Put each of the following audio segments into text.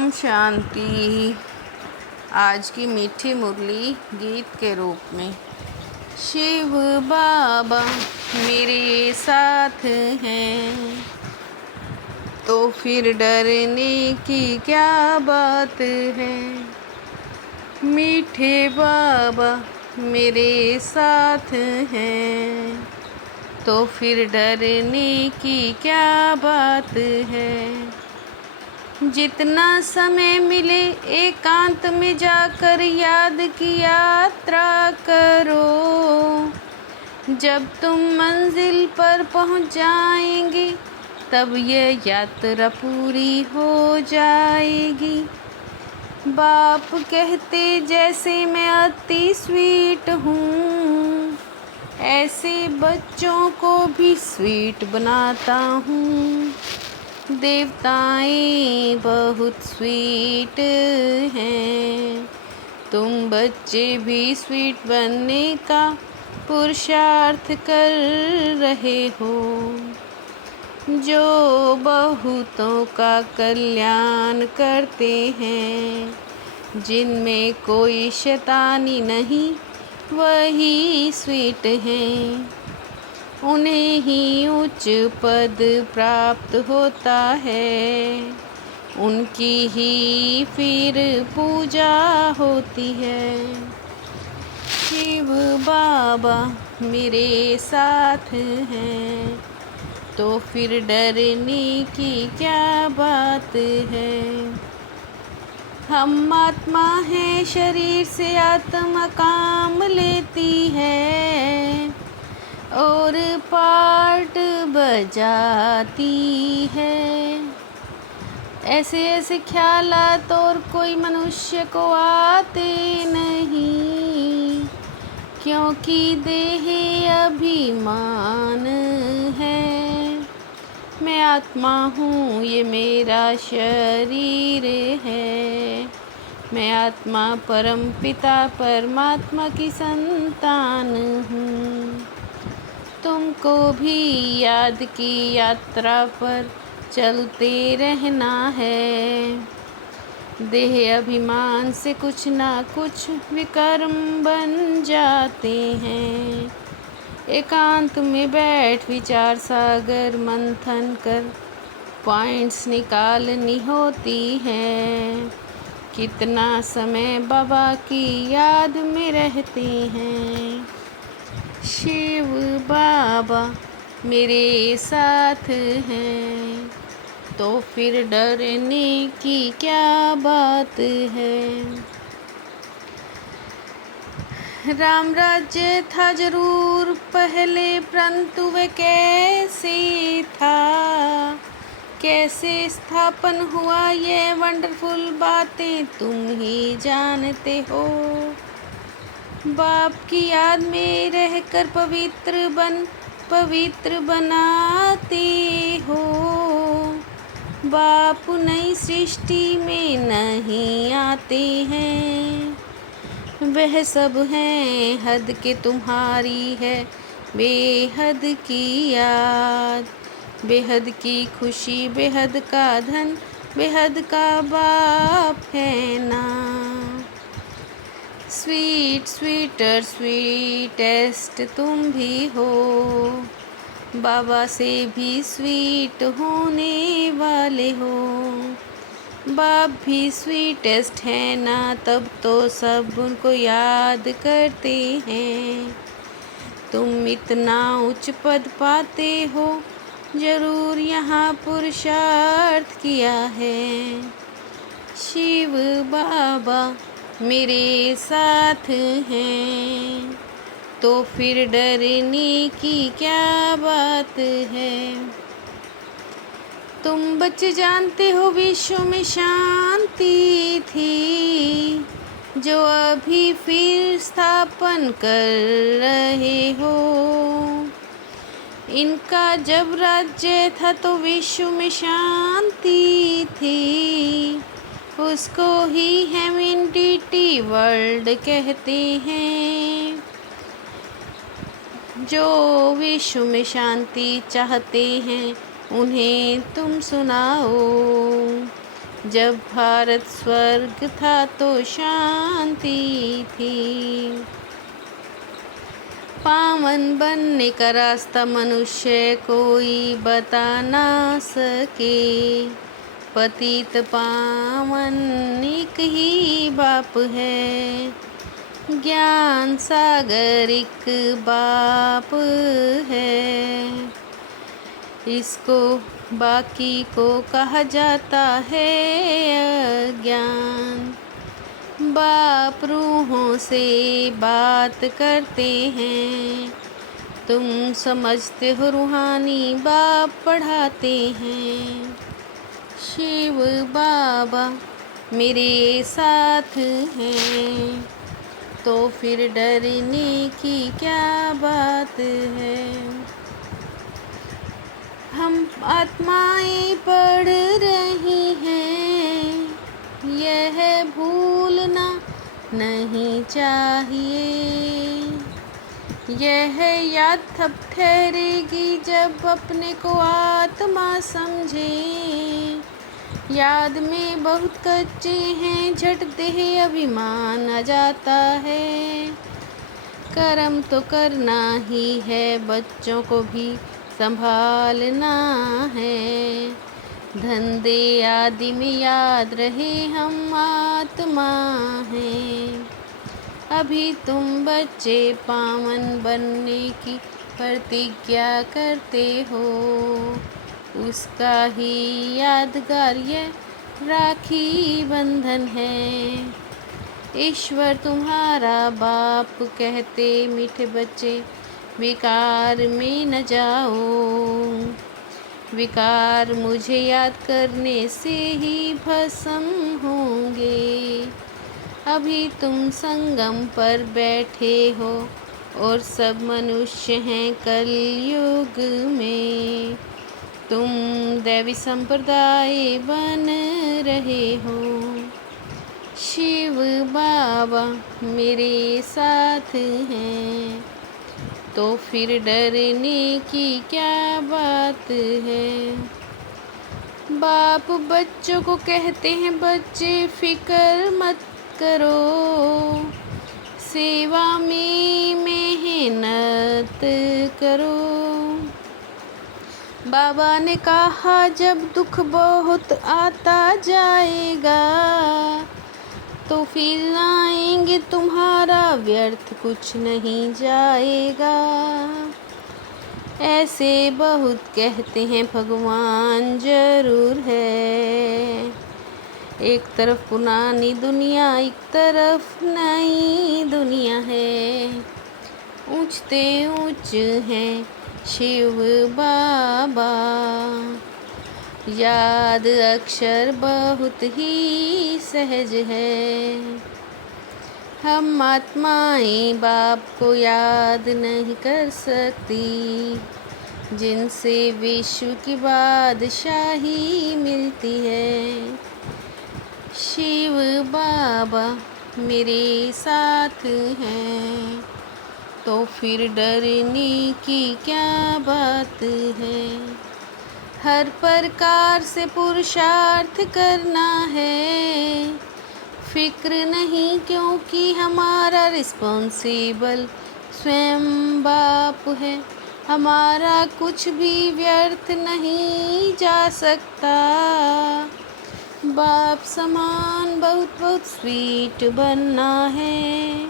ओम शांति। आज की मीठी मुरली गीत के रूप में। शिव बाबा मेरे साथ हैं तो फिर डरने की क्या बात है। मीठे बाबा मेरे साथ हैं तो फिर डरने की क्या बात है। जितना समय मिले एकांत में जाकर याद की यात्रा करो। जब तुम मंजिल पर पहुंच जाएंगे तब यह यात्रा पूरी हो जाएगी। बाप कहते जैसे मैं अति स्वीट हूँ, ऐसे बच्चों को भी स्वीट बनाता हूँ। देवताएं बहुत स्वीट हैं, तुम बच्चे भी स्वीट बनने का पुरुषार्थ कर रहे हो। जो बहुतों का कल्याण करते हैं, जिनमें कोई शैतानी नहीं, वही स्वीट हैं। उन्हें ही उच्च पद प्राप्त होता है, उनकी ही फिर पूजा होती है। शिव बाबा मेरे साथ हैं तो फिर डरने की क्या बात है। हम आत्मा हैं, शरीर से आत्मा काम लेती है और पार्ट बजाती है। ऐसे ऐसे ख्यालात और कोई मनुष्य को आते नहीं, क्योंकि देह अभिमान है। मैं आत्मा हूँ, ये मेरा शरीर है। मैं आत्मा परम पिता परमात्मा की संतान हूँ। तुमको भी याद की यात्रा पर चलते रहना है। देह अभिमान से कुछ ना कुछ विकर्म बन जाते हैं। एकांत में बैठ विचार सागर मंथन कर पॉइंट्स निकालनी होती हैं। कितना समय बाबा की याद में रहते हैं। शिव बाबा मेरे साथ हैं तो फिर डरने की क्या बात है। राम राज्य था जरूर पहले, परंतु वह कैसे था, कैसे स्थापन हुआ, ये वंडरफुल बातें तुम ही जानते हो। बाप की याद में रहकर पवित्र बनाते हो। बाप नई सृष्टि में नहीं आते हैं, वह सब हैं हद के तुम्हारी है बेहद की याद। बेहद की खुशी, बेहद का धन, बेहद का बाप है ना। स्वीट स्वीटर स्वीटेस्ट तुम भी हो, बाबा से भी स्वीट होने वाले हो। बाप भी स्वीटेस्ट है ना, तब तो सब उनको याद करते हैं। तुम इतना उच्च पद पाते हो, जरूर यहाँ पुरुषार्थ किया है। शिव बाबा मेरे साथ हैं तो फिर डरने की क्या बात है। तुम बच्चे जानते हो विश्व में शांति थी, जो अभी फिर स्थापन कर रहे हो। इनका जब राज्य था तो विश्व में शांति थी, उसको ही हम एंटिटी वर्ल्ड कहते हैं। जो विश्व में शांति चाहते हैं उन्हें तुम सुनाओ, जब भारत स्वर्ग था तो शांति थी। पावन बनने का रास्ता मनुष्य कोई बता ना सके, पतित पावन एक ही बाप है, ज्ञान सागर एक बाप है। इसको बाकी को कहा जाता है अज्ञान। बाप रूहों से बात करते हैं, तुम समझते हो रूहानी बाप पढ़ाते हैं। शिव बाबा मेरे साथ हैं, तो फिर डरने की क्या बात है। हम आत्माएं पढ़ रही हैं, यह भूलना नहीं चाहिए। यह याद तब ठहरेगी जब अपने को आत्मा समझे। याद में बहुत कच्चे हैं, झट देह अभिमान आ जाता है। कर्म तो करना ही है, बच्चों को भी संभालना है। धंधे आदि में याद रहे हम आत्मा हैं। अभी तुम बच्चे पावन बनने की प्रतिज्ञा करते हो, उसका ही यादगार ये राखी बंधन है। ईश्वर तुम्हारा बाप कहते मीठे बच्चे विकार में न जाओ। विकार मुझे याद करने से ही भस्म होंगे। अभी तुम संगम पर बैठे हो और सब मनुष्य हैं कलयुग में। तुम दैवी संप्रदाय बन रहे हो। शिव बाबा मेरे साथ हैं, तो फिर डरने की क्या बात है। बाप बच्चों को कहते हैं बच्चे फिक्र मत करो, सेवा में मेहनत करो। बाबा ने कहा जब दुख बहुत आता जाएगा, तो फिर आएंगे तुम्हारा व्यर्थ कुछ नहीं जाएगा। ऐसे बहुत कहते हैं भगवान जरूर है। एक तरफ पुरानी दुनिया, एक तरफ नई दुनिया है। ऊंचते ऊंच हैं शिव बाबा, याद अक्षर बहुत ही सहज है। हम आत्माएं बाप को याद नहीं कर सकती, जिनसे विश्व की बादशाही मिलती है। शिव बाबा मेरे साथ हैं, तो फिर डरने की क्या बात है। हर प्रकार से पुरुषार्थ करना है, फिक्र नहीं क्योंकि हमारा रिस्पॉन्सिबल स्वयं बाप है। हमारा कुछ भी व्यर्थ नहीं जा सकता। बाप समान बहुत बहुत स्वीट बनना है,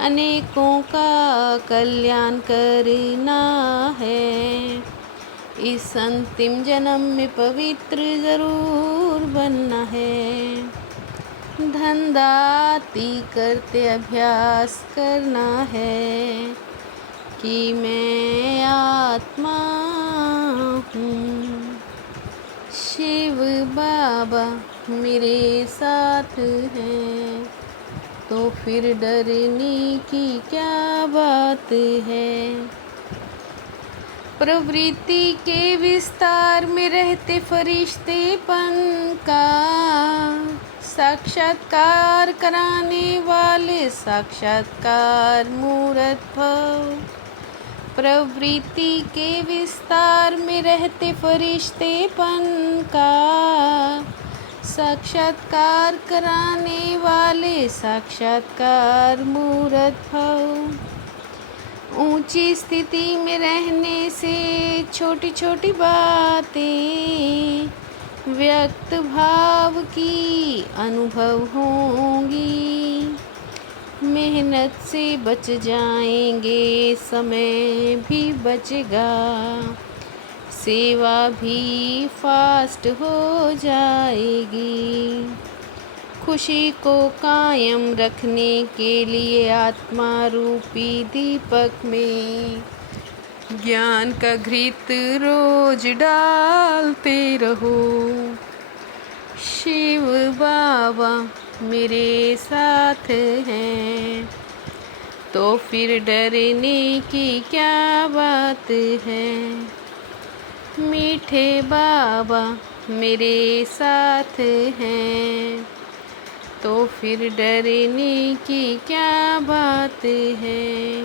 अनेकों का कल्याण करना है। इस अंतिम जन्म में पवित्र जरूर बनना है। धंधाती करते अभ्यास करना है कि मैं आत्मा हूँ। शिव बाबा मेरे साथ हैं, तो फिर डरने की क्या बात है। प्रवृत्ति के विस्तार में रहते फरिश्तेपन का साक्षात्कार कराने वाले साक्षात्कार मूर्त भव। प्रवृत्ति के विस्तार में रहते फरिश्तेपन का साक्षात्कार कराने वाले साक्षात्कार मूरत भव। ऊंची स्थिति में रहने से छोटी छोटी बातें व्यक्त भाव की अनुभव होंगी। मेहनत से बच जाएंगे, समय भी बचेगा, सेवा भी फास्ट हो जाएगी। खुशी को कायम रखने के लिए आत्मा रूपी दीपक में ज्ञान का घृत रोज डालते रहो। शिव बाबा मेरे साथ हैं, तो फिर डरने की क्या बात है। मीठे बाबा मेरे साथ हैं, तो फिर डरने की क्या बात है।